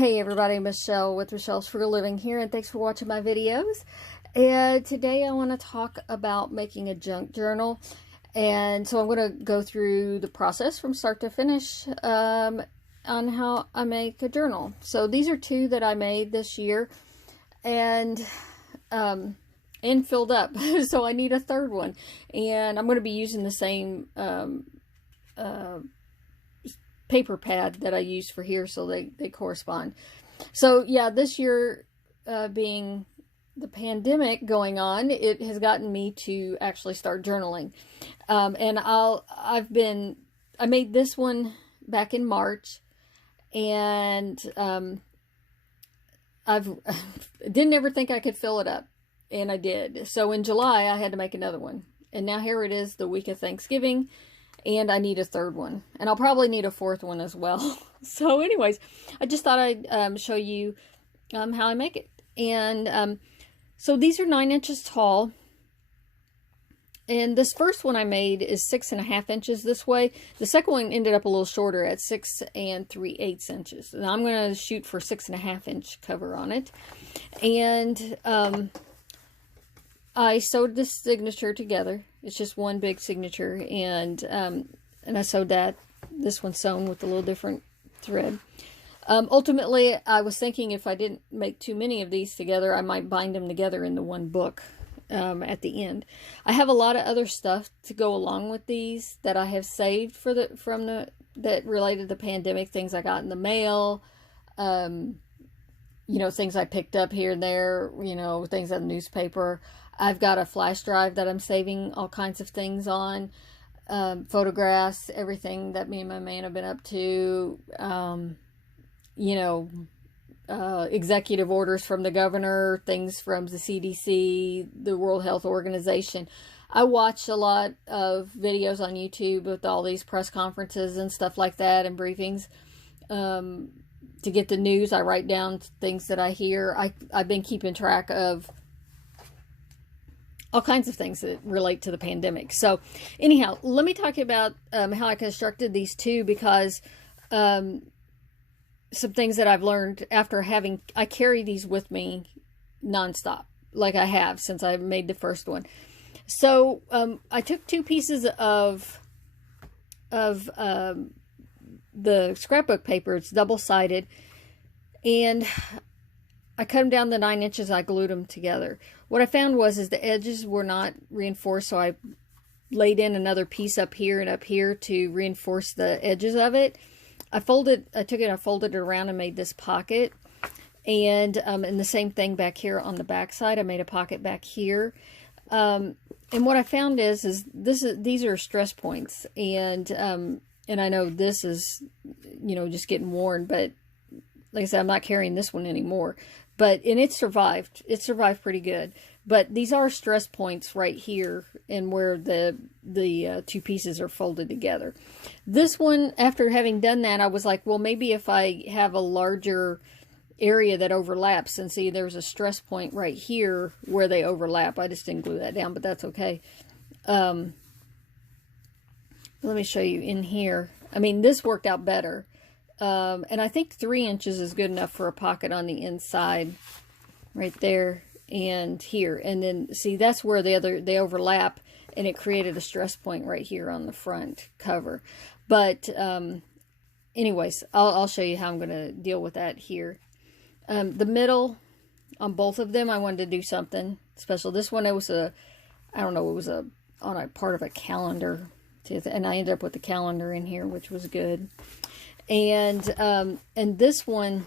Hey everybody, Michelle with Michelle's Frugal Living here, and thanks for watching my videos. And today I want to talk about making a junk journal. And so I'm going to go through the process from start to finish on how I make a journal. So these are two that I made this year and filled up. So I need a third one. And I'm going to be using the same paper pad that I use for here, so they correspond. So yeah, this year being the pandemic going on, it has gotten me to actually start journaling. And I made this one back in March, and didn't ever think I could fill it up, and I did. So in July I had to make another one, and now here it is, the week of Thanksgiving. And I need a third one. And I'll probably need a fourth one as well. So anyways, I just thought I'd show you how I make it. And so these are 9 inches tall. And this first one I made is 6.5 inches this way. The second one ended up a little shorter at 6 3/8 inches. And I'm going to shoot for 6.5 inch cover on it. And I sewed this signature together. It's just one big signature, and I sewed this one sewn with a little different thread. Ultimately, I was thinking if I didn't make too many of these together, I might bind them together into one book at the end. I have a lot of other stuff to go along with these that I have saved that related to the pandemic, things I got in the mail, things I picked up here and there, things on the newspaper. I've got a flash drive that I'm saving all kinds of things on, photographs, everything that me and my man have been up to, executive orders from the governor, things from the CDC, the World Health Organization. I watch a lot of videos on YouTube with all these press conferences and stuff like that and briefings. To get the news, I write down things that I hear. I've been keeping track of all kinds of things that relate to the pandemic. So anyhow, let me talk about how I constructed these two, because some things that I've learned after I carry these with me nonstop, like I have since I made the first one. So I took 2 pieces of the scrapbook paper. It's double-sided, and I cut them down to 9 inches. I glued them together. What I found was the edges were not reinforced, so I laid in another piece up here and up here to reinforce the edges of it. I took it and I folded it around and made this pocket. And the same thing back here on the back side. I made a pocket back here. And what I found is these are stress points. And I know this is, just getting worn, but like I said, I'm not carrying this one anymore. And it survived. It survived pretty good. But these are stress points right here, and where the 2 pieces are folded together. This one, after having done that, I was like, well, maybe if I have a larger area that overlaps, and see, there's a stress point right here where they overlap. I just didn't glue that down, but that's okay. Let me show you in here. I mean, this worked out better. And I think 3 inches is good enough for a pocket on the inside, right there and here. And then see, that's where they overlap, and it created a stress point right here on the front cover. But anyways, I'll show you how I'm going to deal with that here. The middle on both of them, I wanted to do something special. This one, it was on a part of a calendar, and I ended up with the calendar in here, which was good. And this one,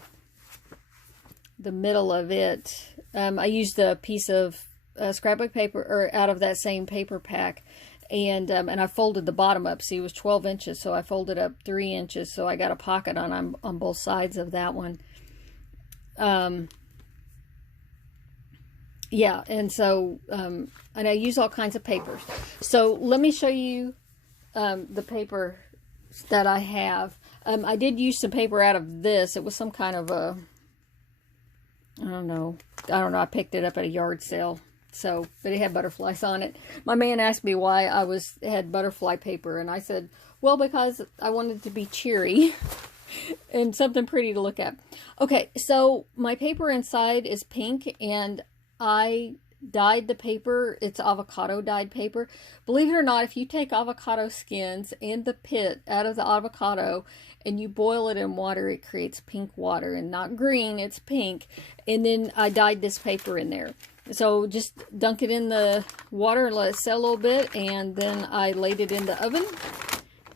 the middle of it, I used a piece of scrapbook paper, or out of that same paper pack, and I folded the bottom up. See, it was 12 inches, so I folded up 3 inches, so I got a pocket on both sides of that one. Yeah, and so and I use all kinds of papers. So let me show you the paper that I have. I did use some paper out of this. It was some kind of a, I don't know, I picked it up at a yard sale. So, but it had butterflies on it. My man asked me why I had butterfly paper, and I said, well, because I wanted to be cheery. and something pretty to look at. Okay, so my paper inside is pink, and I dyed the paper. It's avocado dyed paper. Believe it or not, if you take avocado skins and the pit out of the avocado and you boil it in water, it creates pink water, and not green, it's pink. And then I dyed this paper in there. So just dunk it in the water and let it set a little bit, and then I laid it in the oven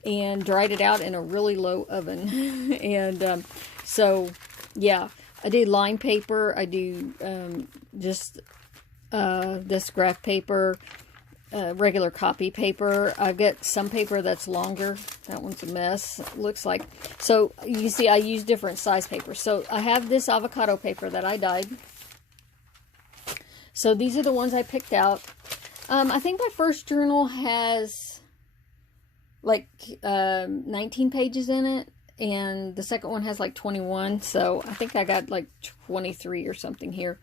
and dried it out in a really low oven. And so yeah, I do line paper. I do just this graph paper, regular copy paper. I've got some paper that's longer. That one's a mess, it looks like. So you see, I use different size paper. So I have this avocado paper that I dyed. So these are the ones I picked out. I think my first journal has like 19 pages in it, and the second one has like 21. So I think I got like 23 or something here.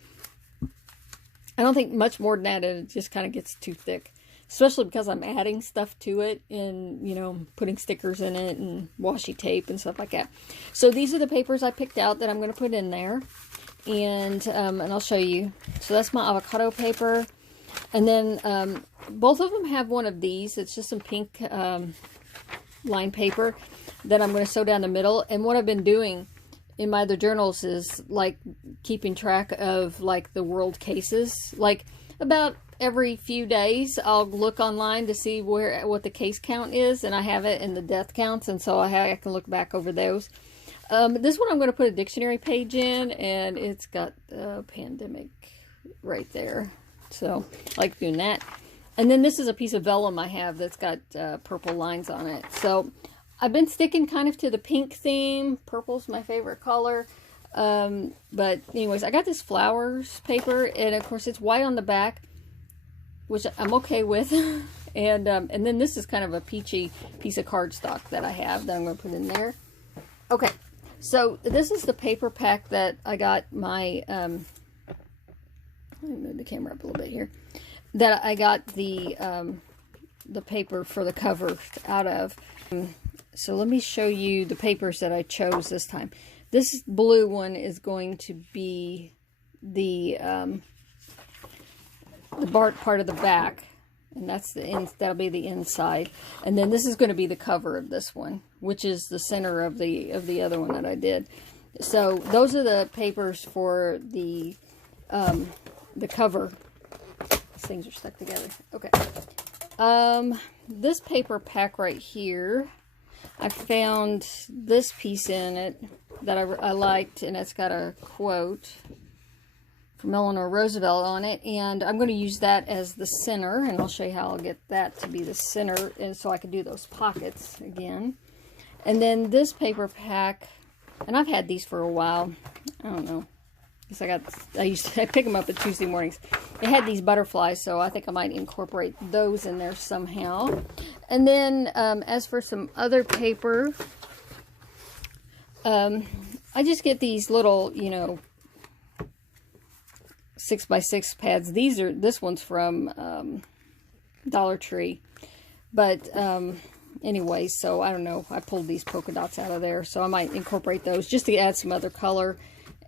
I don't think much more than that, it just kind of gets too thick, especially because I'm adding stuff to it and, you know, putting stickers in it and washi tape and stuff like that. So these are the papers I picked out that I'm going to put in there, and I'll show you. So that's my avocado paper, and then both of them have one of these. It's just some pink line paper that I'm going to sew down the middle. And what I've been doing in my other journals is like keeping track of like the world cases. Like about every few days I'll look online to see what the case count is, and I have it in the death counts, and so I can look back over those. This one I'm going to put a dictionary page in, and it's got pandemic right there, so I like doing that. And then this is a piece of vellum I have that's got purple lines on it. So I've been sticking kind of to the pink theme. Purple's my favorite color. But anyways, I got this flowers paper, and of course it's white on the back, which I'm okay with. And then this is kind of a peachy piece of cardstock that I have that I'm going to put in there. Okay, so this is the paper pack that I got my, let me move the camera up a little bit here, that I got the paper for the cover out of. So let me show you the papers that I chose this time. This blue one is going to be the bark part of the back, and that'll be the inside. And then this is going to be the cover of this one, which is the center of the other one that I did. So those are the papers for the cover. These things are stuck together. Okay. This paper pack right here, I found this piece in it that I liked, and it's got a quote from Eleanor Roosevelt on it, and I'm going to use that as the center, and I'll show you how I'll get that to be the center, and so I can do those pockets again. And then this paper pack, and I've had these for a while, I don't know, because I pick them up at Tuesday mornings. It had these butterflies, so I think I might incorporate those in there somehow. And then as for some other paper, I just get these little, you know, 6x6 pads. This one's from Dollar Tree, but anyway, so I don't know, I pulled these polka dots out of there, so I might incorporate those just to add some other color.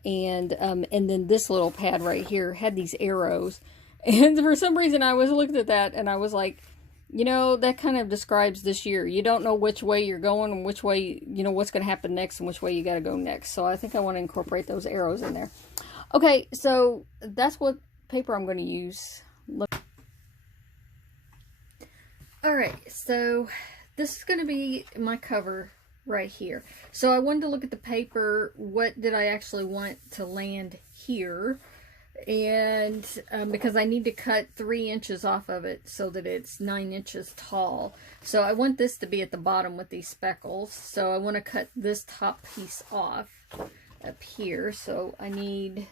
And then this little pad right here had these arrows, and for some reason I was looking at that and I was like, you know, that kind of describes this year. You don't know which way you're going and which way, you know, what's going to happen next and which way you got to go next. So I think I want to incorporate those arrows in there. Okay, so that's what paper I'm going to use. Alright, so this is going to be my cover right here. So I wanted to look at the paper. What did I actually want to land here? And because I need to cut 3 inches off of it so that it's 9 inches tall. So I want this to be at the bottom with these speckles. So I want to cut this top piece off up here. So I need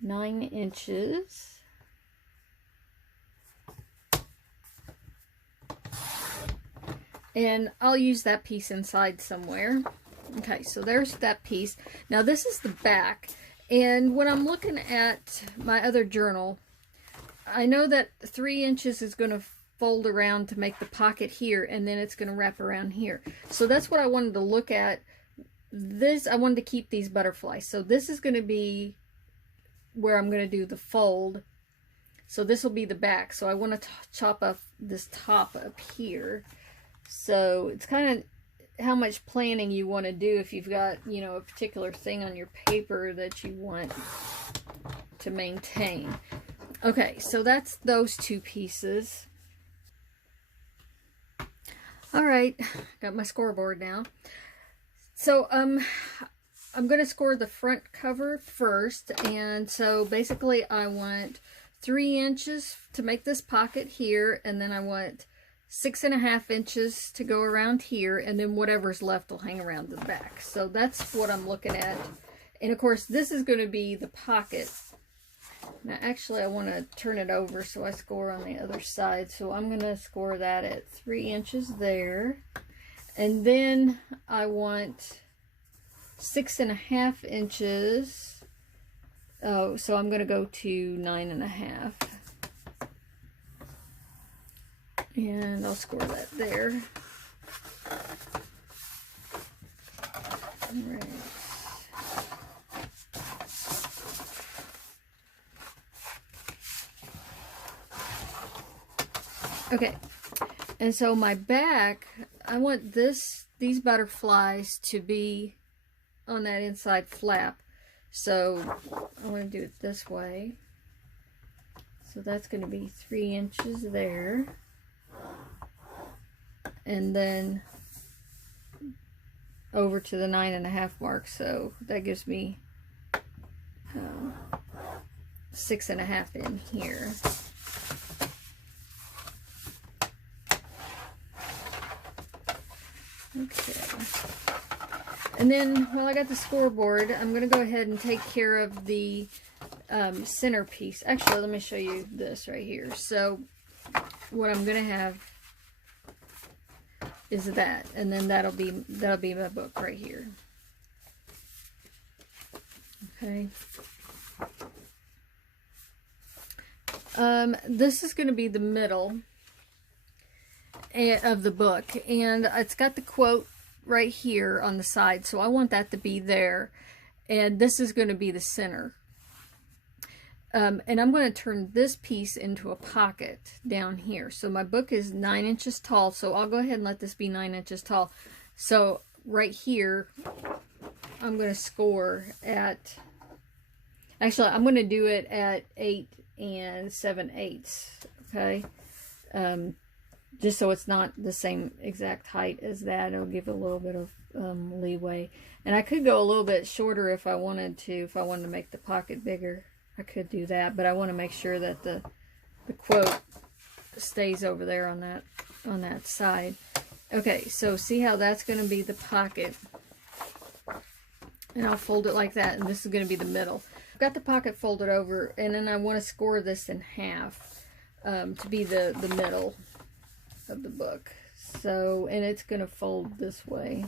9 inches. And I'll use that piece inside somewhere. Okay, so there's that piece. Now this is the back. And when I'm looking at my other journal, I know that 3 inches is going to fold around to make the pocket here, and then it's going to wrap around here. So that's what I wanted to look at this, I wanted to keep these butterflies. So this is going to be where I'm going to do the fold. So this will be the back. So I want to chop up this top up here. So it's kind of how much planning you want to do if you've got, you know, a particular thing on your paper that you want to maintain. Okay, so that's those two pieces. All right, got my scoreboard now. So I'm going to score the front cover first, and so basically I want 3 inches to make this pocket here, and then I want 6.5 inches to go around here, and then whatever's left will hang around the back. So that's what I'm looking at. And of course this is going to be the pocket. Now actually I want to turn it over so I score on the other side. So I'm going to score that at 3 inches there. And then I want 6.5 inches. Oh, so I'm going to go to 9.5. And I'll score that there. All right. Okay, and so my back, I want these butterflies to be on that inside flap. So I want to do it this way. So that's going to be 3 inches there. And then over to the 9.5 mark. So that gives me 6.5 in here. Okay. And then while I got the scoreboard, I'm going to go ahead and take care of the centerpiece. Actually, let me show you this right here. So what I'm going to have is that, and then that'll be my book right here. Okay. This is going to be the middle of the book, and it's got the quote right here on the side, so I want that to be there, and this is going to be the center. And I'm going to turn this piece into a pocket down here. So my book is 9 inches tall, so I'll go ahead and let this be 9 inches tall. So right here I'm going to score at, actually I'm going to do it at 8 7/8, okay? Just so it's not the same exact height as that. It'll give a little bit of leeway. And I could go a little bit shorter if I wanted to. If I wanted to make the pocket bigger, I could do that. But I want to make sure that the quote stays over there on that side. Okay, so see how that's going to be the pocket. And I'll fold it like that, and this is going to be the middle. I've got the pocket folded over, and then I want to score this in half to be the middle of the book. So, and it's going to fold this way.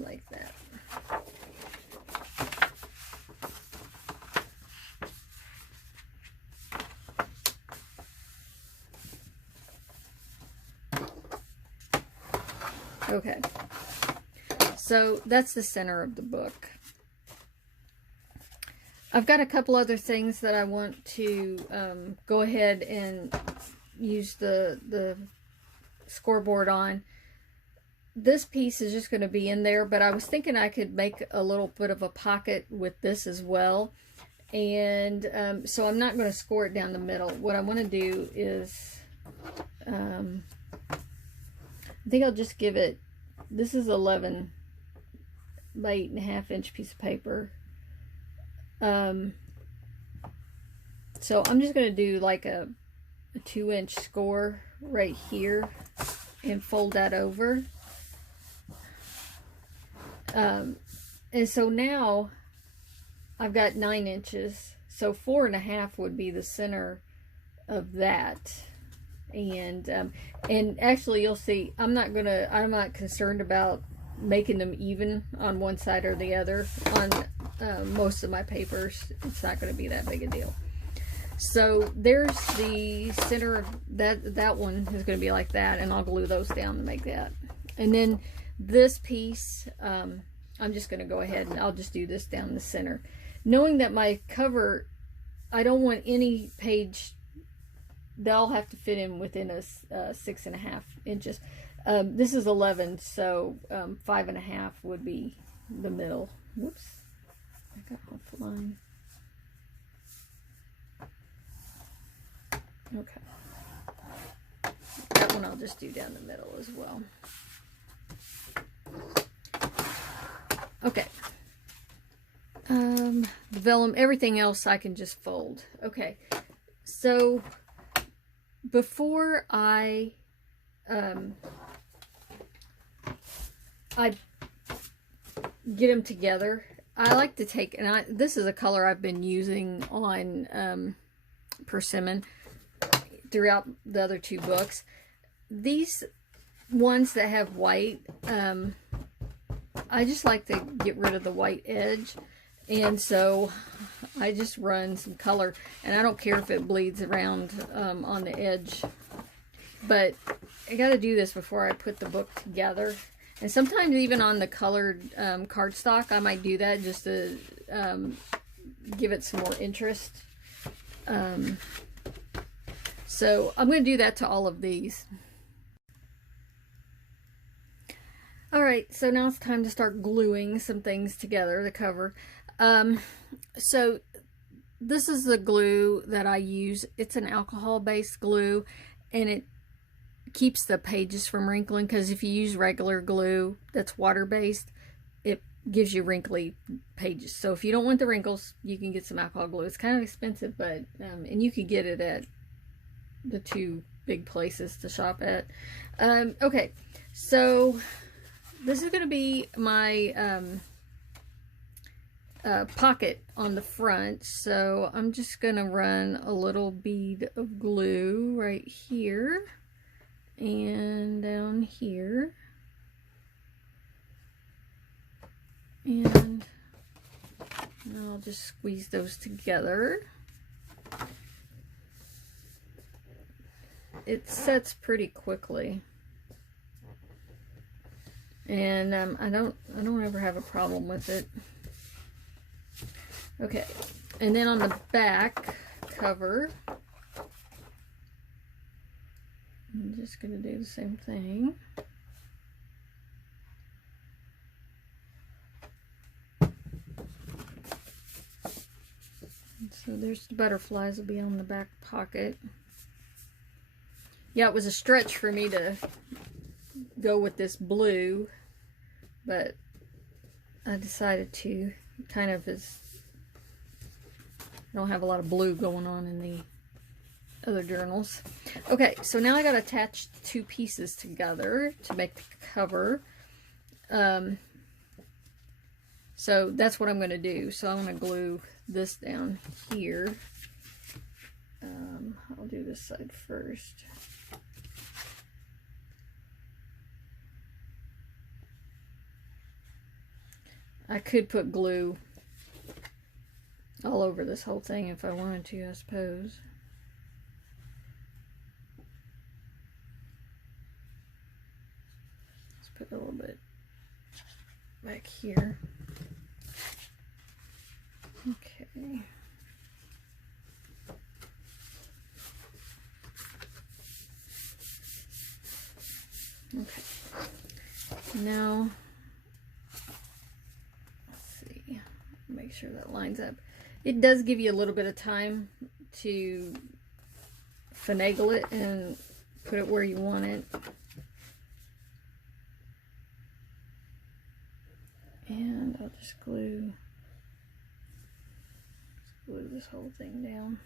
Like that. Okay. So that's the center of the book. I've got a couple other things that I want to go ahead and use the scoreboard on. This piece is just going to be in there, but I was thinking I could make a little bit of a pocket with this as well. And so I'm not going to score it down the middle. What I want to do is, I think I'll just give it, this is 11 by 8.5 inch piece of paper. So I'm just going to do like a 2 inch score right here and fold that over. And so now I've got 9 inches, so 4.5 would be the center of that. And actually you'll see I'm not concerned about making them even on one side or the other. On most of my papers, it's not going to be that big a deal. So there's the center, that one is going to be like that, and I'll glue those down to make that. And then this piece, I'm just going to go ahead and I'll just do this down the center. Knowing that my cover, I don't want any page, they'll have to fit in within a 6.5 inches. This is 11, so 5.5 would be the middle. Whoops, I got off the line. Okay, that one I'll just do down the middle as well. Okay, the vellum, everything else I can just fold. Okay, so before I get them together, I like to take, and this is a color I've been using on Persimmon throughout the other two books. These ones that have white, I just like to get rid of the white edge, and so I just run some color, and I don't care if it bleeds around on the edge, but I got to do this before I put the book together. And sometimes even on the colored cardstock, I might do that just to give it some more interest. So I'm going to do that to all of these. Alright, so now it's time to start gluing some things together, the cover. So this is the glue that I use. It's an alcohol-based glue, and it keeps the pages from wrinkling, because if you use regular glue that's water-based, it gives you wrinkly pages. So if you don't want the wrinkles, you can get some alcohol glue. It's kind of expensive, but and you can get it at the two big places to shop at. Okay, so this is going to be my pocket on the front. So I'm just going to run a little bead of glue right here and down here, and I'll just squeeze those together. It sets pretty quickly, and I don't ever have a problem with it. Okay, and then on the back cover, I'm just going to do the same thing. So there's the butterflies will be on the back pocket. Yeah, it was a stretch for me to go with this blue, but I decided to. Kind of is, I don't have a lot of blue going on in the other journals. Okay, so now I got to attach two pieces together to make the cover. So that's what I'm going to do. So I'm going to glue this down here. I'll do this side first. I could put glue all over this whole thing if I wanted to, I suppose. Put a little bit back here. Okay. Okay. Now, let's see. Make sure that lines up. It does give you a little bit of time to finagle it and put it where you want it. And I'll just glue this whole thing down.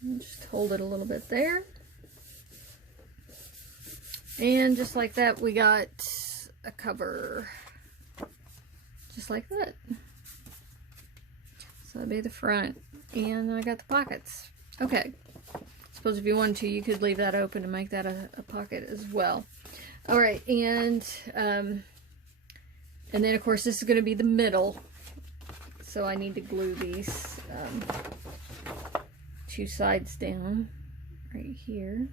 And just hold it a little bit there. And just like that, we got a cover. Just like that. So that'd be the front. And I got the pockets. Okay. Suppose if you wanted to, you could leave that open and make that a pocket as well. All right, and then of course this is going to be the middle. So I need to glue these two sides down right here.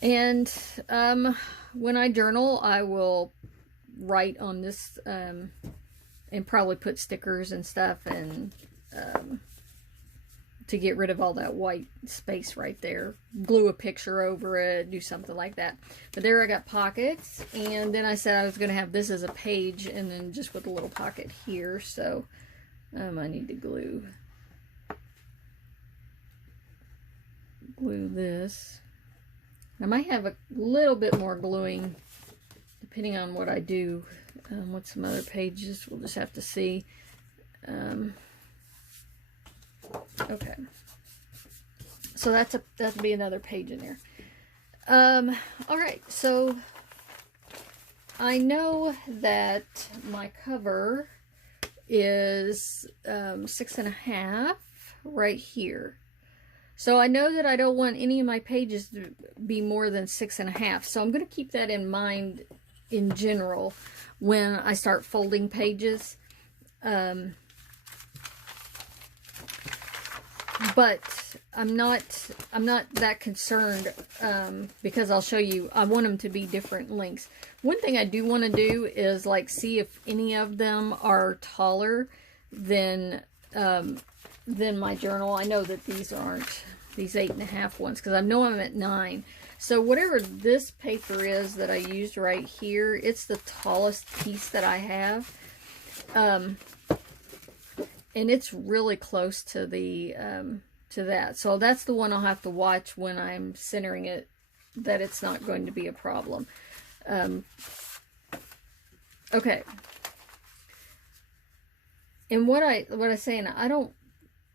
And when I journal, I will write on this and probably put stickers and stuff, and to get rid of all that white space right there. Glue a picture over it, do something like that. But there I got pockets, and then I said I was going to have this as a page, and then just with a little pocket here. So I need to glue this. I might have a little bit more gluing depending on what I do with some other pages. We'll just have to see. Okay, so that'll be another page in there. All right, so I know that my cover is 6.5 right here. So I know that I don't want any of my pages to be more than 6.5. So I'm going to keep that in mind in general when I start folding pages. But I'm not that concerned because I'll show you, I want them to be different lengths. One thing I do want to do is like see if any of them are taller than my journal. I know that these aren't, these 8.5 ones, because I know I'm at 9. So whatever this paper is that I used right here, it's the tallest piece that I have. And it's really close to the to that. So that's the one I'll have to watch when I'm centering it, that it's not going to be a problem. Okay. And what I was saying, I don't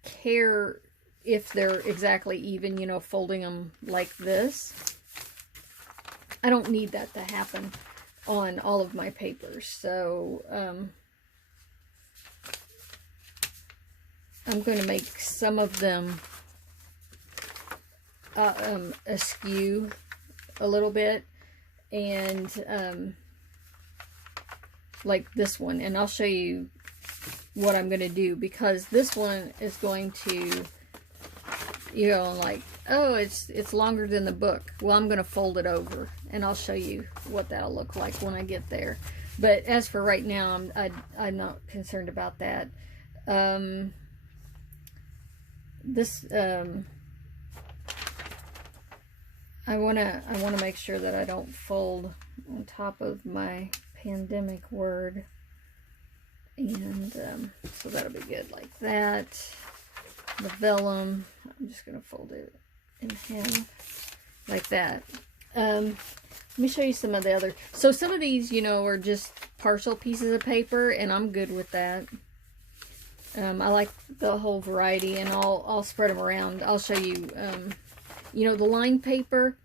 care if they're exactly even, you know, folding them like this. I don't need that to happen on all of my papers. So I'm going to make some of them askew a little bit, and like this one, and I'll show you what I'm going to do, because this one is going to, you know, like, oh, it's longer than the book. Well, I'm going to fold it over, and I'll show you what that'll look like when I get there. But as for right now, I'm not concerned about that. I wanna make sure that I don't fold on top of my pandemic word, and so that'll be good like that. The vellum, I'm just gonna fold it in half like that. Let me show you some of the other. So some of these, you know, are just partial pieces of paper, and I'm good with that. I like the whole variety, and I'll spread them around. I'll show you, you know, the line paper.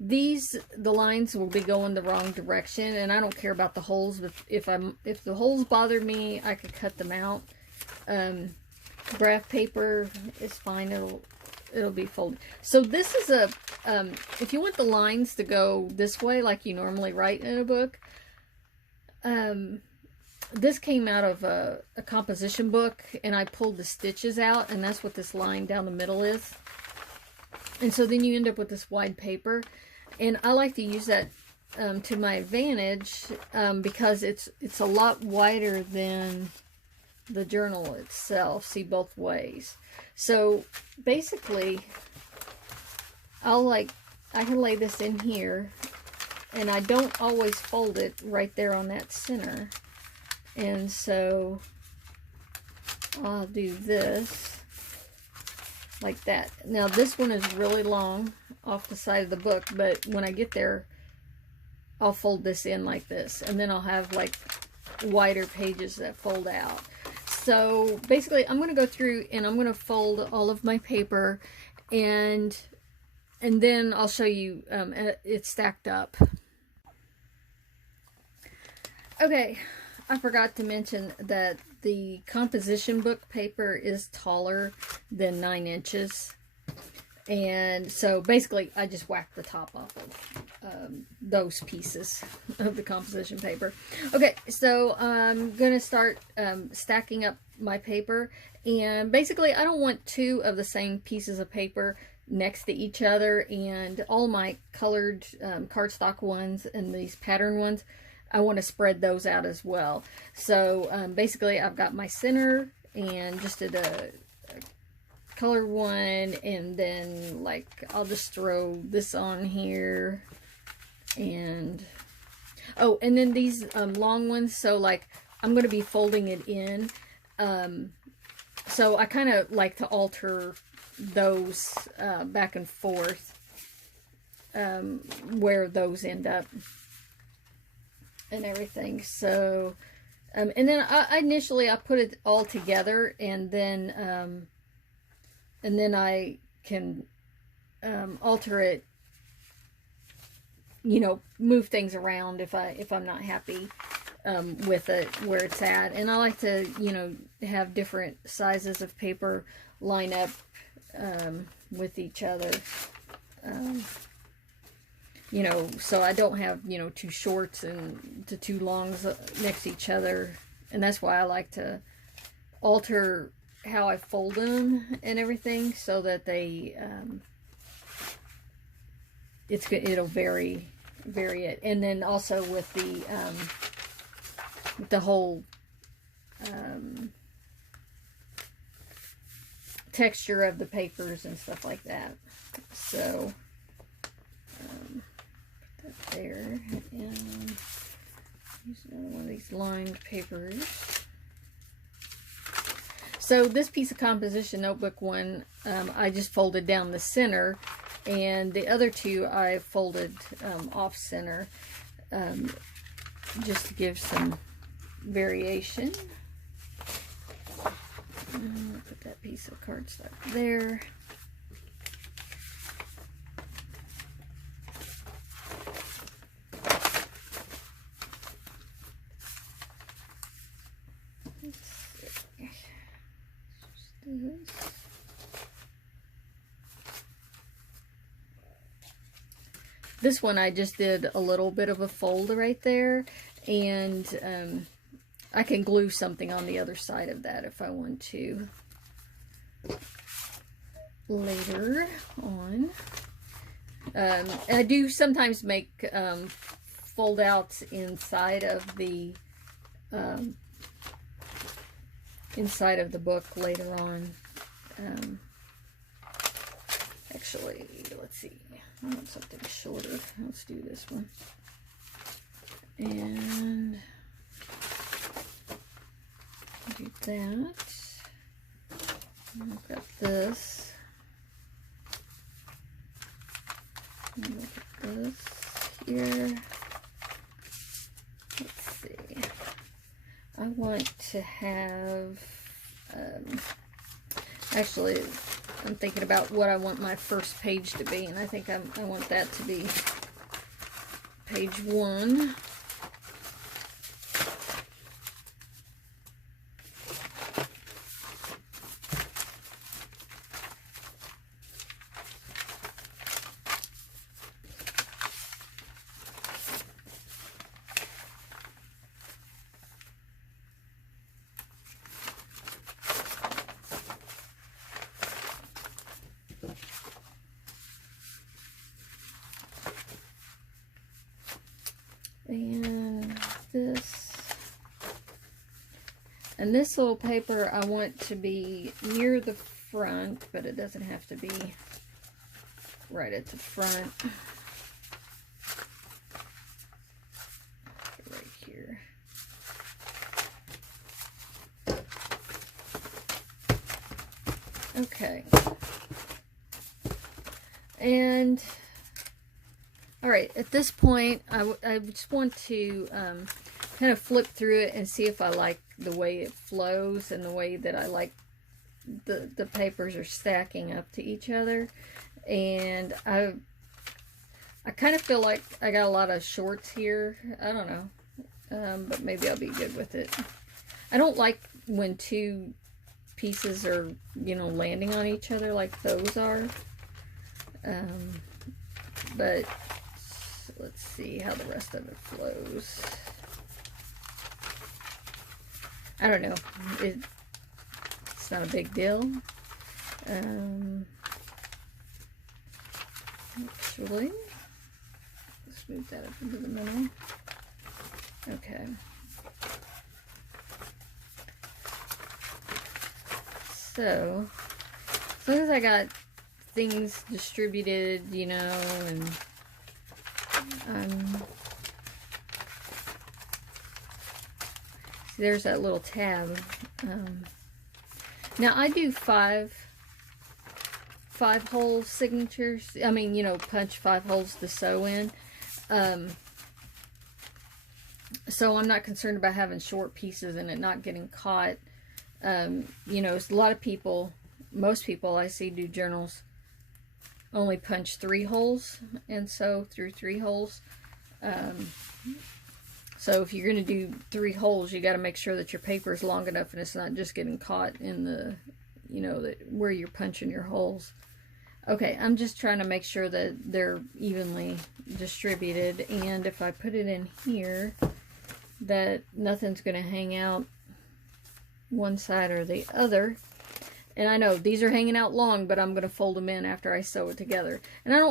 The lines will be going the wrong direction, and I don't care about the holes. But if the holes bother me, I could cut them out. Graph paper is fine. It'll be folded. So this is a, if you want the lines to go this way, like you normally write in a book, this came out of a composition book, and I pulled the stitches out, and that's what this line down the middle is. And so then you end up with this wide paper, and I like to use that to my advantage because it's a lot wider than the journal itself. See, both ways. So basically, I can lay this in here, and I don't always fold it right there on that center. And so I'll do this like that. Now this one is really long off the side of the book, but when I get there, I'll fold this in like this, and then I'll have like wider pages that fold out. So basically I'm going to go through and I'm going to fold all of my paper, and then I'll show you it's stacked up. Okay. I forgot to mention that the composition book paper is taller than 9 inches. And so basically I just whacked the top off of those pieces of the composition paper. Okay, so I'm going to start stacking up my paper. And basically I don't want 2 of the same pieces of paper next to each other. And all my colored cardstock ones and these pattern ones, I want to spread those out as well. So basically I've got my center and just did a color one, and then like I'll just throw this on here, and oh, and then these long ones, so like I'm going to be folding it in, so I kind of like to alter those back and forth where those end up and everything. So and then initially I put it all together, and then I can alter it, you know, move things around if I'm not happy with it where it's at. And I like to, you know, have different sizes of paper line up with each other, you know, so I don't have, you know, 2 shorts and 2 longs next to each other. And that's why I like to alter how I fold them and everything, so that they it'll vary it. And then also with the whole texture of the papers and stuff like that. So put that there, and use another one of these lined papers. So this piece of composition notebook one, I just folded down the center, and the other 2 I folded off center, just to give some variation. Put that piece of cardstock there. This one I just did a little bit of a fold right there, and I can glue something on the other side of that if I want to later on. I do sometimes make fold outs inside of the book later on. Actually, let's see. I want something shorter. Let's do this one. And do that. I've got this. And look at this here. Let's see. I want to have, actually, I'm thinking about what I want my first page to be, and I think I want that to be page 1. And this little paper I want to be near the front, but it doesn't have to be right at the front. Right here. Okay. And all right, at this point, I just want to kind of flip through it and see if I like the way it flows and the way that I like the papers are stacking up to each other. And I kind of feel like I got a lot of shorts here. I don't know, but maybe I'll be good with it. I don't like when two pieces are, you know, landing on each other like those are. But let's see how the rest of it flows. I don't know. It's not a big deal. Actually, let's move that up into the middle. Okay. So, as long as I got things distributed, you know, and see, there's that little tab. Now I do five hole signatures. I mean, you know, punch 5 holes to sew in. So I'm not concerned about having short pieces and it not getting caught. You know, a lot of people, most people I see do journals only punch 3 holes and sew through 3 holes. So if you're going to do 3 holes, you got to make sure that your paper is long enough and it's not just getting caught in the, you know, where you're punching your holes. Okay, I'm just trying to make sure that they're evenly distributed, and if I put it in here, that nothing's going to hang out one side or the other. And I know these are hanging out long, but I'm going to fold them in after I sew it together. And I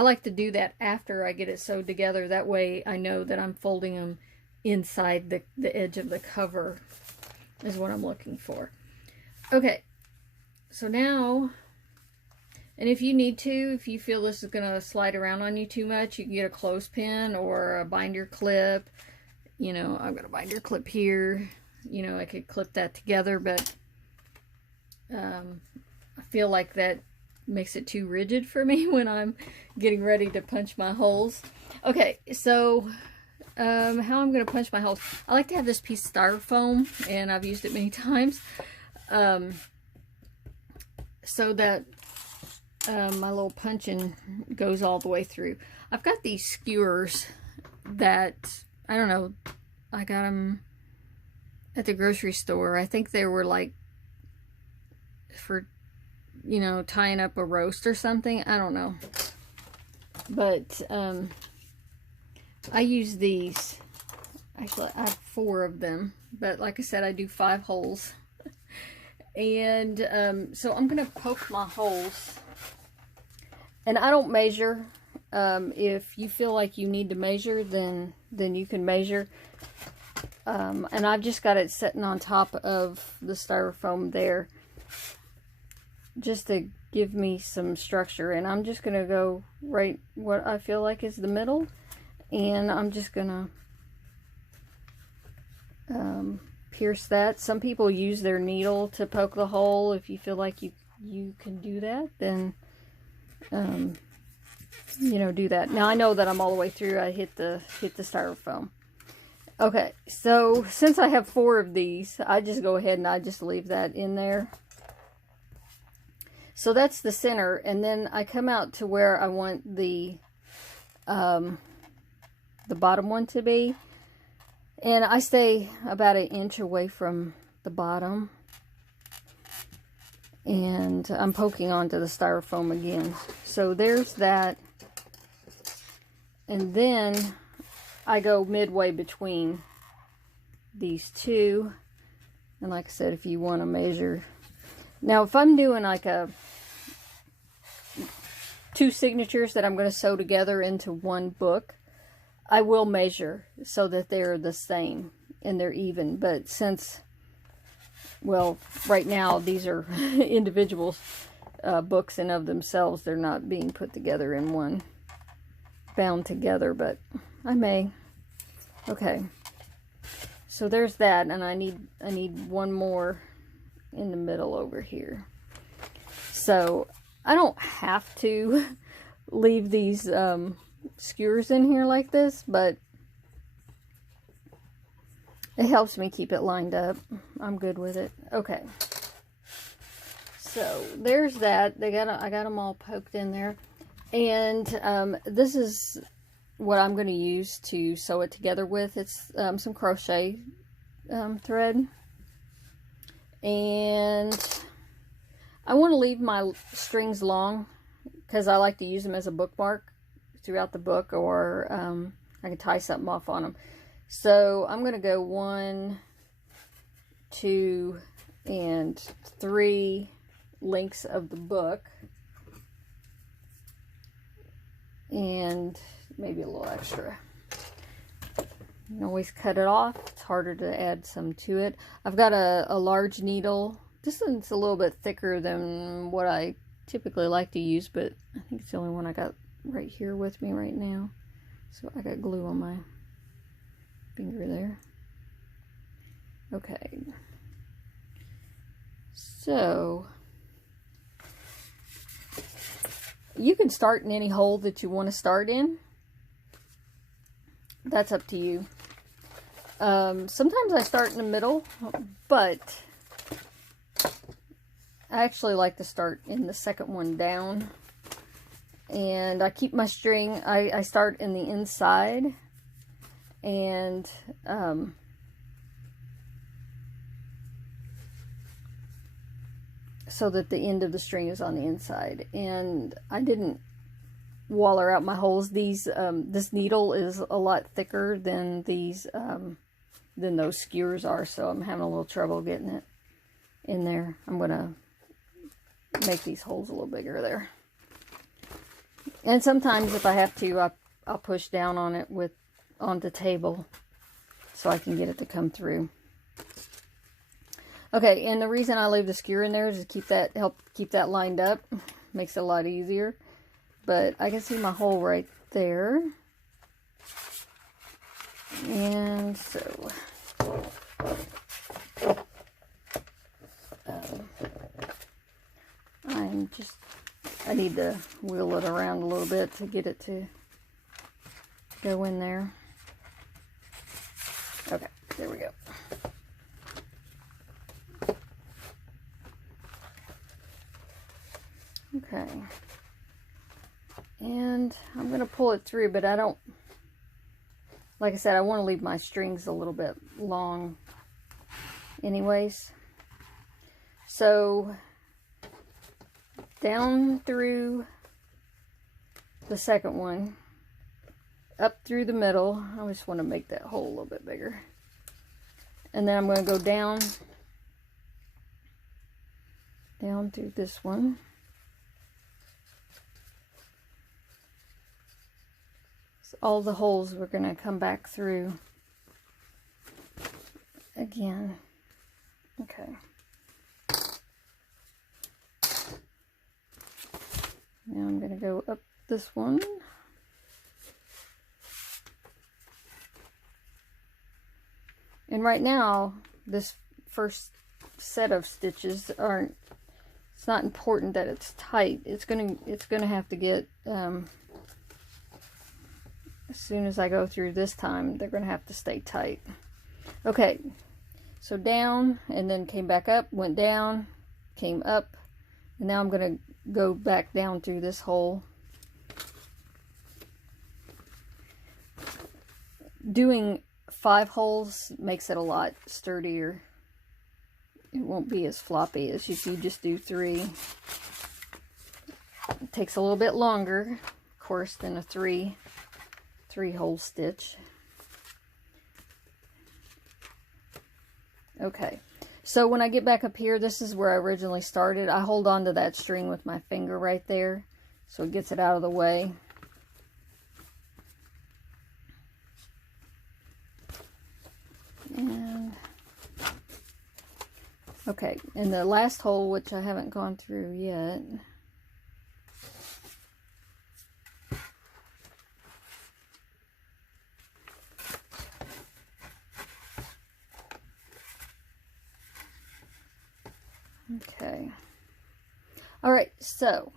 like to do that after I get it sewed together. That way I know that I'm folding them inside the edge of the cover is what I'm looking for. Okay, so now, and if you need to, if you feel this is going to slide around on you too much, you can get a clothespin or a binder clip. You know, I've got a binder clip here. You know, I could clip that together, but I feel like that makes it too rigid for me when I'm getting ready to punch my holes. Okay, so how I'm going to punch my holes. I like to have this piece of styrofoam, and I've used it many times, so that my little punching goes all the way through. I've got these skewers that, I don't know, I got them at the grocery store. I think they were like for, you know, tying up a roast or something. I don't know. But I use these. Actually, I have 4 of them. But like I said, I do 5 holes. And so I'm going to poke my holes. And I don't measure. If you feel like you need to measure, then you can measure. And I've just got it sitting on top of the styrofoam there, just to give me some structure. And I'm just going to go right what I feel like is the middle, and I'm just going to pierce that. Some people use their needle to poke the hole. If you feel like you can do that, then you know, do that. Now I know that I'm all the way through. I hit the styrofoam. Okay, so since I have 4 of these, I just go ahead and I just leave that in there. So that's the center, and then I come out to where I want the bottom one to be, and I stay about 1 inch away from the bottom, and I'm poking onto the styrofoam again. So there's that, and then I go midway between these 2, and like I said, if you want to measure. Now, if I'm doing like 2 signatures that I'm going to sew together into one book, I will measure so that they're the same and they're even. But since, well, right now these are individual books, and of themselves, they're not being put together in one, bound together, but I may. Okay, so there's that, and I need one more in the middle over here. So I don't have to leave these skewers in here like this, but it helps me keep it lined up. I'm good with it. Okay, so there's that. I got them all poked in there, and this is what I'm going to use to sew it together with. It's some crochet thread. And I want to leave my strings long because I like to use them as a bookmark throughout the book, or I can tie something off on them. So I'm going to go 1, 2, and 3 lengths of the book, and maybe a little extra. You can always cut it off. It's harder to add some to it. I've got a large needle. This one's a little bit thicker than what I typically like to use, but I think it's the only one I got right here with me right now. So I got glue on my finger there. Okay. So you can start in any hole that you want to start in. That's up to you. Sometimes I start in the middle, but I actually like to start in the second one down. And I keep my string, I start in the inside, and so that the end of the string is on the inside. And I didn't waller out my holes. These this needle is a lot thicker than these than those skewers are, so I'm having a little trouble getting it in there. I'm gonna make these holes a little bigger there. And sometimes if I have to, I'll push down on it on the table so I can get it to come through. Okay, and the reason I leave the skewer in there is to help keep that lined up. Makes it a lot easier. But I can see my hole right there. And so I need to wheel it around a little bit to get it to go in there. Okay, there we go. Okay. And I'm going to pull it through, but I don't, like I said, I want to leave my strings a little bit long anyways. So down through the second one, up through the middle. I just want to make that hole a little bit bigger. And then I'm going to go down through this one. So all the holes we're going to come back through again. Okay. Now I'm going to go up this one. And right now, this first set of stitches aren't, it's not important that it's tight. It's gonna have to get, as soon as I go through this time, they're gonna have to stay tight. Okay, so down, and then came back up, went down, came up, and now I'm gonna go back down through this hole. Doing 5 holes makes it a lot sturdier. It won't be as floppy as if you just do 3. It takes a little bit longer, of course, than a 3-hole stitch. Okay, so when I get back up here, this is where I originally started. I hold on to that string with my finger right there, so it gets it out of the way. And okay, and the last hole, which I haven't gone through yet, okay, all right, so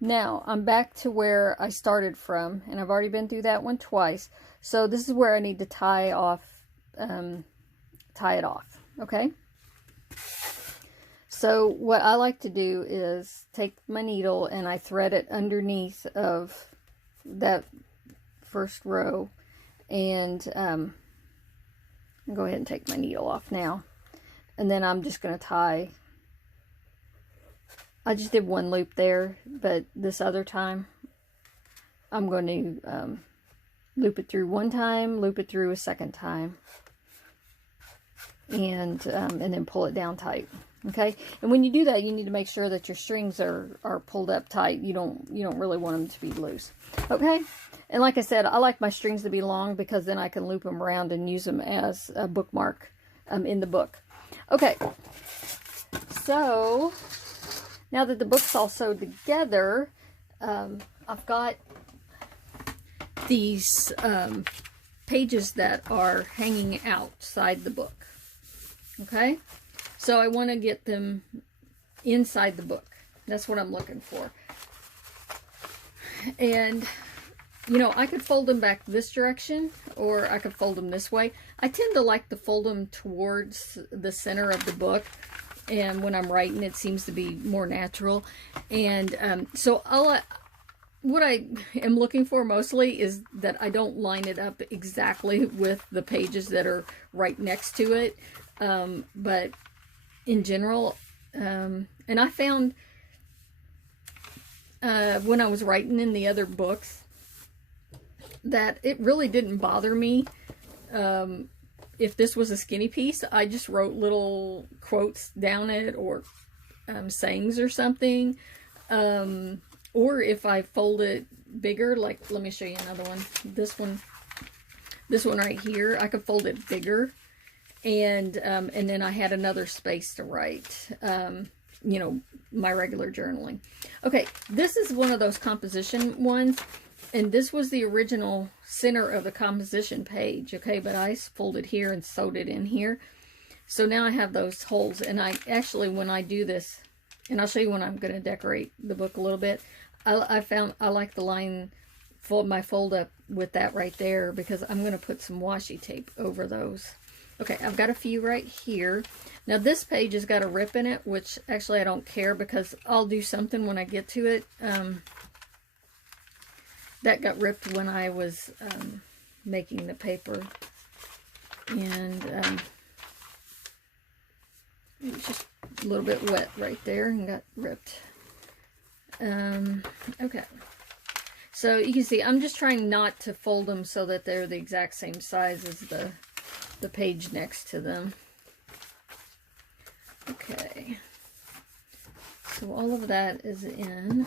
now I'm back to where I started from, and I've already been through that one twice, so this is where I need to tie it off, okay? So what I like to do is take my needle and I thread it underneath of that first row, and I'll go ahead and take my needle off now. And then I'm just going to tie. I just did one loop there, but this other time I'm going to loop it through one time, loop it through a second time, and then pull it down tight. Okay, and when you do that, you need to make sure that your strings are pulled up tight. You don't really want them to be loose. Okay, and like I said, I like my strings to be long because then I can loop them around and use them as a bookmark in the book. Okay, so now that the book's all sewed together, I've got these pages that are hanging outside the book. Okay, so I want to get them inside the book. That's what I'm looking for. And, you know, I could fold them back this direction, or I could fold them this way. I tend to like to fold them towards the center of the book. And when I'm writing, it seems to be more natural. And so what I am looking for mostly is that I don't line it up exactly with the pages that are right next to it. But in general, and I found when I was writing in the other books that it really didn't bother me. If this was a skinny piece, I just wrote little quotes down it, or sayings or something. Or if I fold it bigger, like, let me show you another one. This one right here, I could fold it bigger. And then I had another space to write, you know, my regular journaling. Okay, this is one of those composition ones, and this was the original center of the composition page, okay, but I folded here and sewed it in here. So now I have those holes, and I actually, when I do this, and I'll show you when I'm going to decorate the book a little bit, I found I like the line, my fold up with that right there, because I'm going to put some washi tape over those. Okay, I've got a few right here. Now this page has got a rip in it, which actually I don't care because I'll do something when I get to it. That got ripped when I was making the paper. And it was just a little bit wet right there and got ripped. Okay. So you can see I'm just trying not to fold them so that they're the exact same size as the page next to them. Okay, so all of that is in.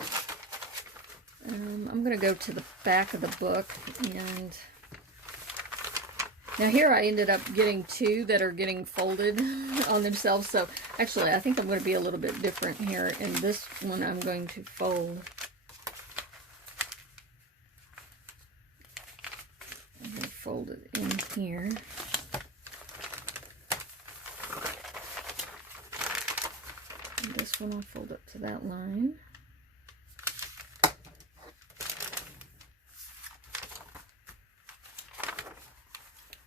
I'm going to go to the back of the book, and now here I ended up getting two that are getting folded on themselves. So actually I think I'm going to be a little bit different here. And this one I'm going to fold. I'm going to fold it in here. This one I'll fold up to that line.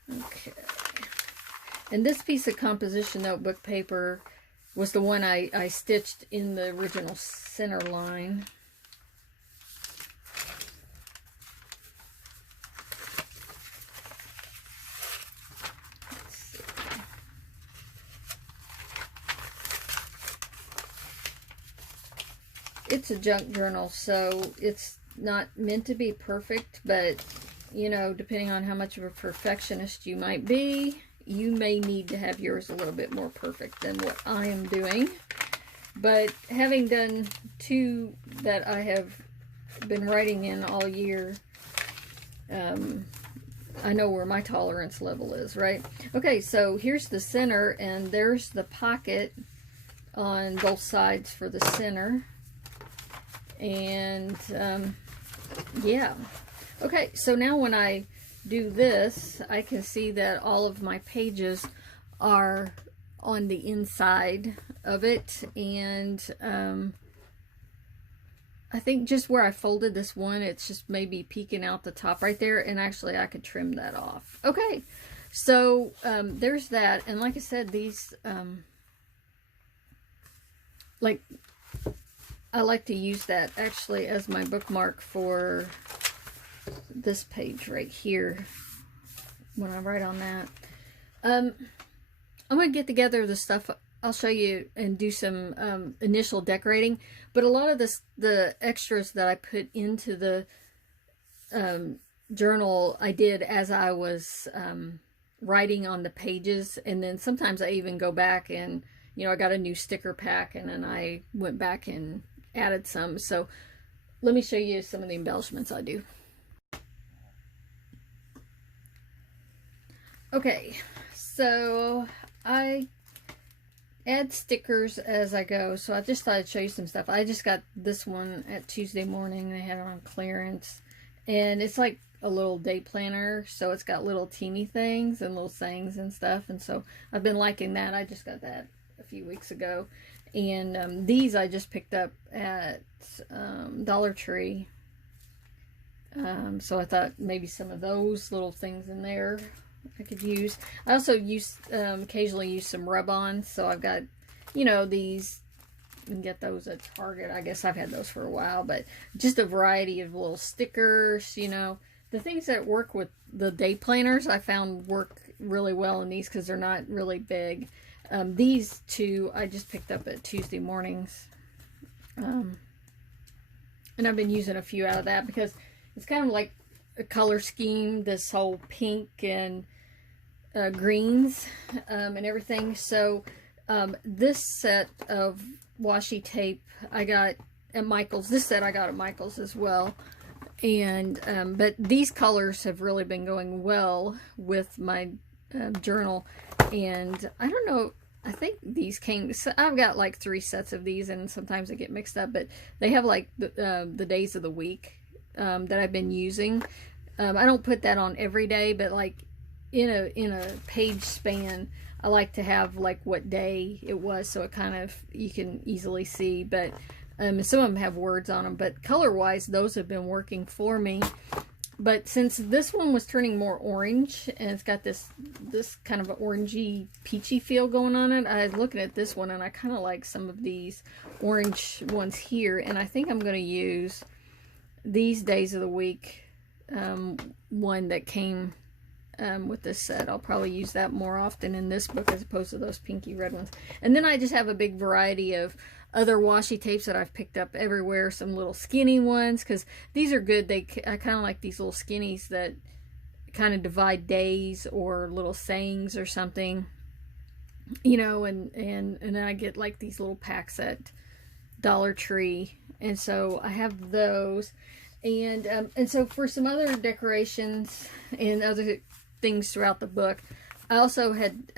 Okay. And this piece of composition notebook paper was the one I stitched in the original center line. It's a junk journal, so it's not meant to be perfect, but, you know, depending on how much of a perfectionist you might be, you may need to have yours a little bit more perfect than what I am doing. But having done two that I have been writing in all year, I know where my tolerance level is, right? Okay, so here's the center, and there's the pocket on both sides for the center. And yeah, okay, so now when I do this, I can see that all of my pages are on the inside of it. And I think just where I folded this one, it's just maybe peeking out the top right there, and actually I could trim that off. Okay, so there's that. And like I said, these like, I like to use that actually as my bookmark for this page right here when I write on that. I'm going to get together the stuff. I'll show you and do some initial decorating. But a lot of the extras that I put into the journal, I did as I was writing on the pages. And then sometimes I even go back and, you know, I got a new sticker pack and then I went back and added some. So let me show you some of the embellishments I do. Okay, so I add stickers as I go. So I just thought I'd show you some stuff. I just got this one at Tuesday morning. They had it on clearance. And it's like a little day planner. So it's got little teeny things and little sayings and stuff. And so I've been liking that. I just got that a few weeks ago. And these I just picked up at Dollar Tree. So I thought maybe some of those little things in there I could use. I also occasionally use some rub-ons. So I've got, you know, these, you can get those at Target. I guess I've had those for a while, but just a variety of little stickers, you know. The things that work with the day planners I found work really well in these because they're not really big. These two I just picked up at Tuesday mornings. And I've been using a few out of that because it's kind of like a color scheme, this whole pink and greens and everything. So this set of washi tape I got at Michael's. This set I got at Michael's as well. And but these colors have really been going well with my journal. And I don't know, I think these came, so I've got like 3 sets of these and sometimes they get mixed up, but they have like the days of the week that I've been using. I don't put that on every day, but like in a page span, I like to have like what day it was, so it kind of, you can easily see. But some of them have words on them, but color wise those have been working for me. But since this one was turning more orange and it's got this kind of an orangey peachy feel going on it, I was looking at this one and I kind of like some of these orange ones here, and I think I'm going to use these days of the week one that came with this set. I'll probably use that more often in this book as opposed to those pinky red ones. And then I just have a big variety of other washi tapes that I've picked up everywhere. Some little skinny ones, because these are good. I kind of like these little skinnies that kind of divide days or little sayings or something, you know. And then I get like these little packs at Dollar Tree, and so I have those. And so for some other decorations and other things throughout the book, I also had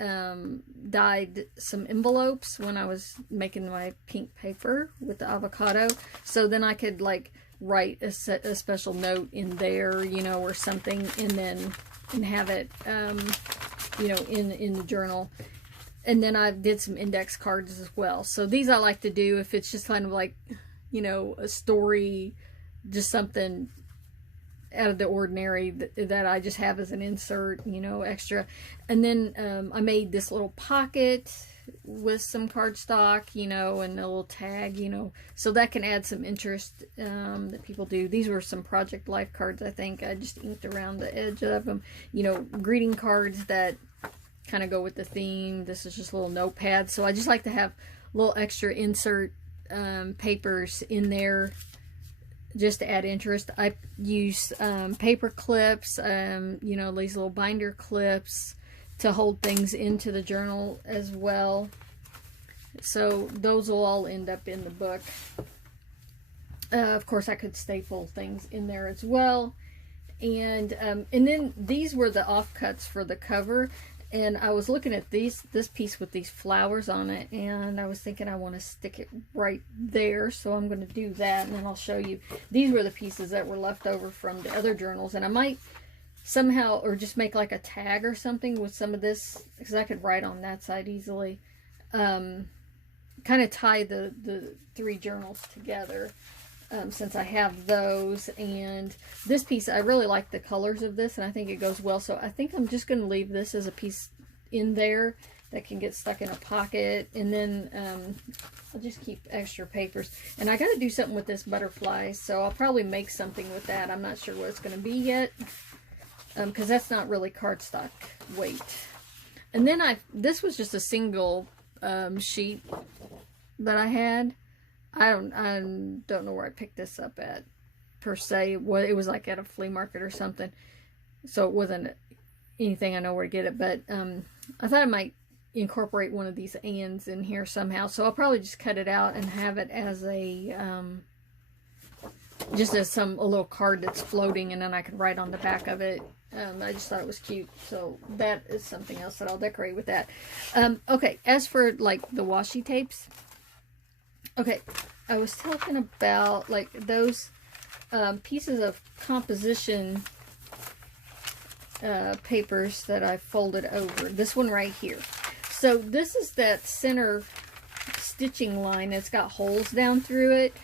dyed some envelopes when I was making my pink paper with the avocado. So then I could like write a special note in there, you know, or something, and have it, you know, in the journal. And then I did some index cards as well. So these I like to do if it's just kind of like, you know, a story, just something out of the ordinary that I just have as an insert, you know, extra. And then I made this little pocket with some cardstock, you know, and a little tag, you know, so that can add some interest that people do. These were some Project Life cards, I think. I just inked around the edge of them, you know, greeting cards that kind of go with the theme. This is just a little notepad. So I just like to have little extra insert papers in there just to add interest. I use paper clips, you know, these little binder clips to hold things into the journal as well. So those will all end up in the book. Of course, I could staple things in there as well. And then these were the offcuts for the cover. And I was looking at this piece with these flowers on it, and I was thinking I want to stick it right there, so I'm going to do that, and then I'll show you. These were the pieces that were left over from the other journals, and I might somehow, or just make like a tag or something with some of this, because I could write on that side easily. Kind of tie the 3 journals together. Since I have those. And this piece, I really like the colors of this, and I think it goes well, so I think I'm just going to leave this as a piece in there that can get stuck in a pocket. And then I'll just keep extra papers, and I got to do something with this butterfly, so I'll probably make something with that. I'm not sure what it's going to be yet, because that's not really cardstock weight. And then this was just a single sheet that I had. I don't know where I picked this up at per se. Well, it was like at a flea market or something, so it wasn't anything I know where to get it. But I thought I might incorporate one of these ands in here somehow, so I'll probably just cut it out and have it as a just as a little card that's floating, and then I can write on the back of it. I just thought it was cute, so that is something else that I'll decorate with that. Okay, as for like the washi tapes, okay, I was talking about like those pieces of composition papers that I folded over. This one right here. So this is that center stitching line. It's got holes down through it.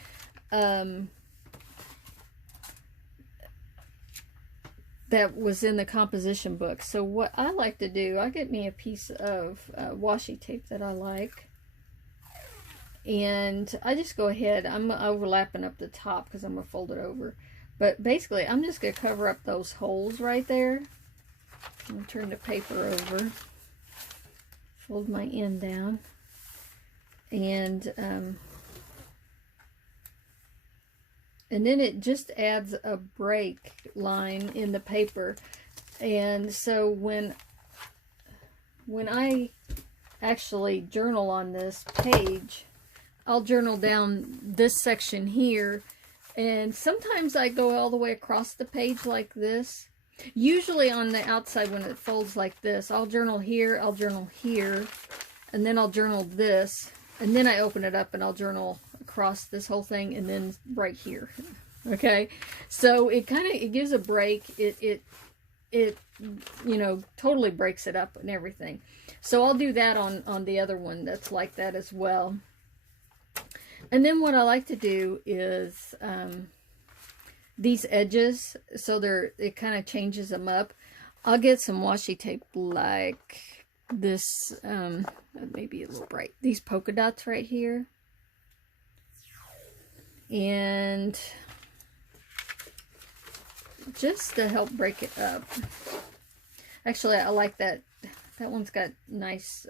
That was in the composition book. So what I like to do, I get me a piece of washi tape that I like, and I just go ahead, I'm overlapping up the top because I'm going to fold it over, but basically I'm just going to cover up those holes right there. I'm going to turn the paper over, fold my end down, and then it just adds a break line in the paper. And so when I actually journal on this page, I'll journal down this section here, and sometimes I go all the way across the page like this. Usually on the outside when it folds like this, I'll journal here, I'll journal here, and then I'll journal this, and then I open it up and I'll journal across this whole thing, and then right here. Okay, so it gives a break. It you know, totally breaks it up and everything. So I'll do that on the other one that's like that as well. And then what I like to do is these edges, so it kind of changes them up. I'll get some washi tape like this, maybe a little bright, these polka dots right here, and just to help break it up. Actually, I like that one's got nice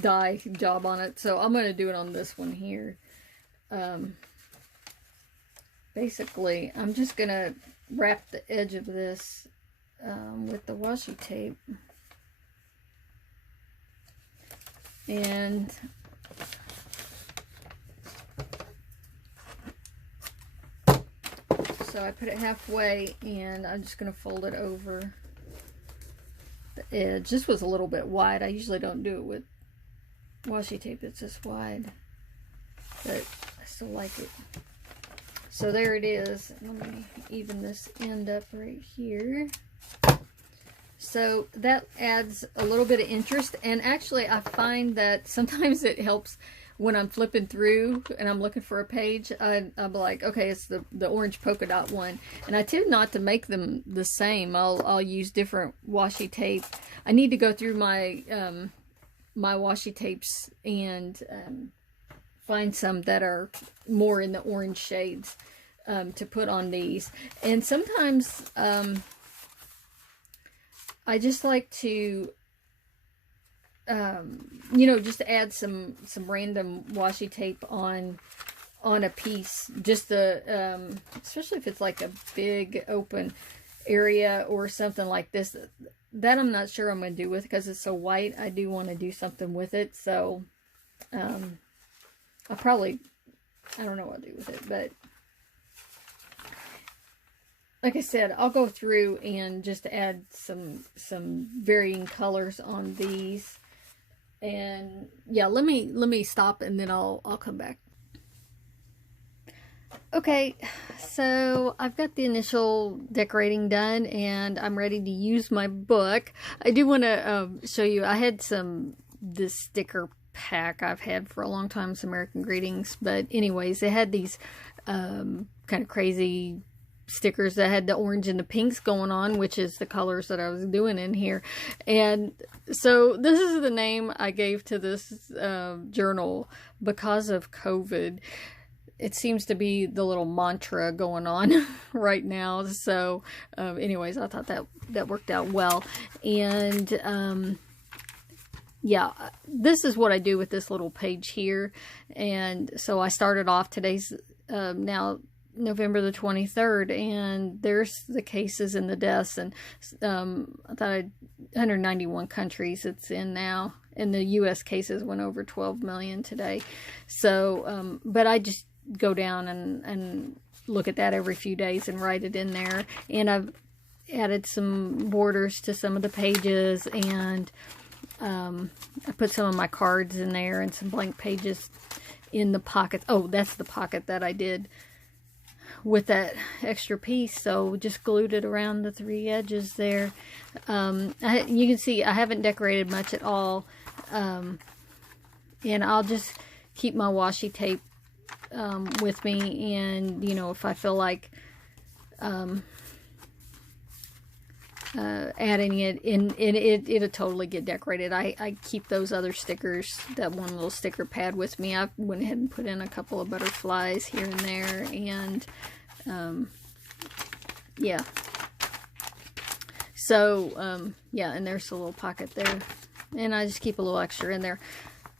dye job on it, so I'm going to do it on this one here. Basically, I'm just going to wrap the edge of this with the washi tape, and so I put it halfway, and I'm just going to fold it over the edge. This was a little bit wide. I usually don't do it with washi tape. It's this wide, but I still like it. So there it is. Let me even this end up right here. So that adds a little bit of interest, and actually I find that sometimes it helps when I'm flipping through and I'm looking for a page. I'm like, okay, it's the orange polka dot one, and I tend not to make them the same. I'll use different washi tape. I need to go through my my washi tapes and find some that are more in the orange shades to put on these. And sometimes I just like to you know, just add some random washi tape on a piece, just the especially if it's like a big open area or something like this. That I'm not sure I'm going to do with, because it's so white. I do want to do something with it, so I'll probably, I don't know what I'll do with it, but like I said, I'll go through and just add some varying colors on these. And yeah, let me stop, and then I'll come back. Okay, so I've got the initial decorating done, and I'm ready to use my book. I do want to show you, I had this sticker pack I've had for a long time, some American Greetings, but anyways, they had these kind of crazy stickers that had the orange and the pinks going on, which is the colors that I was doing in here. And so this is the name I gave to this journal, Because of COVID. it seems to be the little mantra going on right now. So anyways, I thought that worked out well. And yeah, this is what I do with this little page here. And so I started off, today's now November the 23rd, and there's the cases and the deaths, and I thought 191 countries it's in now, and the U.S. cases went over 12 million today. So but I just go down and look at that every few days and write it in there. And I've added some borders to some of the pages, and I put some of my cards in there and some blank pages in the pockets. Oh, that's the pocket that I did with that extra piece. So just glued it around the 3 edges there. You can see I haven't decorated much at all. And I'll just keep my washi tape with me. And, you know, if I feel like adding it in, it'll totally get decorated. I keep those other stickers, that one little sticker pad with me. I went ahead and put in a couple of butterflies here and there, and yeah. So yeah, and there's a little pocket there, and I just keep a little extra in there.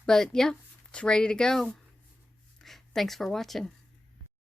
But yeah, it's ready to go. Thanks for watching.